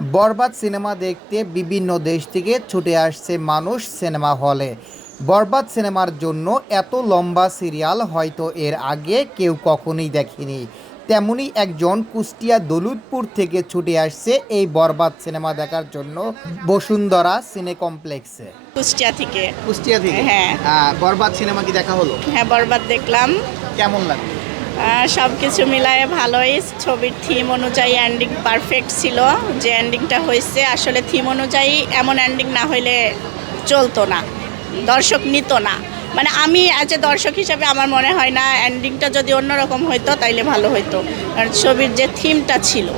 বরবাদ cinema দেখতে বিভিন্ন দেশ থেকে ছুটে আসছে মানুষ সিনেমা হলে। বরবাদ সিনেমার জন্য এত লম্বা সিরিয়াল হয়তো এর আগে কেউ কখনোই দেখেনি। তেমনি একজন কুষ্টিয়া দৌলতপুর থেকে ছুটে আসছে এই বরবাদ সিনেমা দেখার জন্য বসুন্ধরা সিনে কমপ্লেক্সে। কুষ্টিয়া থেকে। কুষ্টিয়া থেকে হ্যাঁ। বরবাদ সিনেমা কি দেখা হলো? হ্যাঁ, বরবাদ দেখলাম। কেমন লাগলো? সব কিছু মিলায়ে ভালোই। ছবির থিম অনুযায়ী এন্ডিং পারফেক্ট ছিল। যে এন্ডিংটা হয়েছে আসলে থিম অনুযায়ী এমন এন্ডিং না হইলে চলতো না, দর্শক নিত না। মানে আমি অ্যাজ এ দর্শক হিসাবে আমার মনে হয় না এন্ডিংটা যদি অন্যরকম হইতো তাইলে ভালো হইতো। কারণ ছবির যে থিমটা ছিল,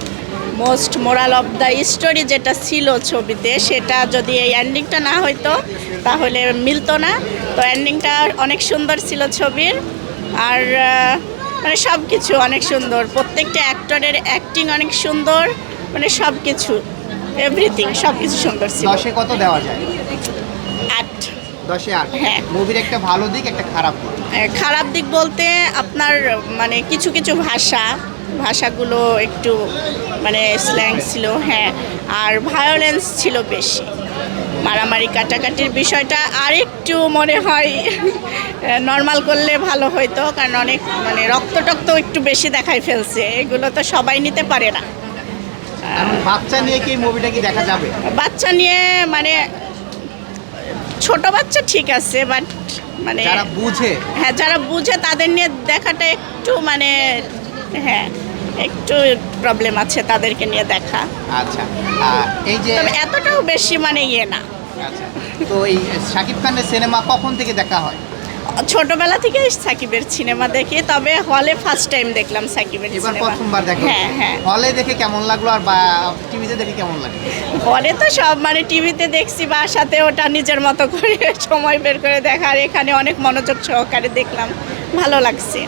most moral of the story যেটা ছিল ছবিতে, সেটা যদি এই এন্ডিংটা না হইতো তাহলে মিলতো না। তো এন্ডিংটা অনেক সুন্দর ছিল ছবির। আর মানে সব কিছু অনেক সুন্দর, প্রত্যেকটা অ্যাক্টরের অ্যাক্টিং অনেক সুন্দর, মানে সব কিছু এভরিথিং সব কিছু সুন্দর ছিল। 10-এ কত দেওয়া যায়? 8। 10-এ 8। হ্যাঁ। মুভির একটা ভালো দিক, একটা খারাপ দিক। খারাপ দিক বলতে আপনার মানে কিছু কিছু ভাষাগুলো একটু মানে স্ল্যাং ছিল, হ্যাঁ। আর ভায়োলেন্স ছিল বেশি, মারামারি কাটাকাটির বিষয়টা আরেকটু মনে হয় নর্মাল করলে ভালো হতো। কারণ অনেক মানে রক্ত একটু বেশি দেখাই ফেলছে, এগুলো তো সবাই নিতে পারে না। কারণ বাচ্চা নিয়ে কি মুভিটা কি দেখা যাবে? বাচ্চা নিয়ে মানে ছোট বাচ্চা ঠিক আছে, বাট মানে যারা বুঝে, হ্যাঁ যারা বুঝে তাদের নিয়ে দেখাটা একটু মানে হ্যাঁ একটু প্রবলেম আছে তাদেরকে নিয়ে দেখা। আচ্ছা। এই যে তবে এতটাও বেশি মানে ইয়ে না। আচ্ছা, তো এই শাকিব খানের সিনেমা কখন থেকে দেখা হয়? ছোটবেলা থেকেই সাকিবের সিনেমা দেখি, তবে হলে ফার্স্ট টাইম দেখলাম সাকিবের এবার সিনেমা। প্রথমবার দেখা হ্যাঁ হ্যাঁ। হলে দেখে কেমন লাগলো আর বা টিভিতে দেখে কেমন লাগলো? হলে তো সব মানে টিভিতে দেখছি, বাসাতে ওটা নিজের মতো করে সময় বের করে দেখা, আর এখানে অনেক মনোযোগ সহকারে দেখলাম, ভালো লাগছে।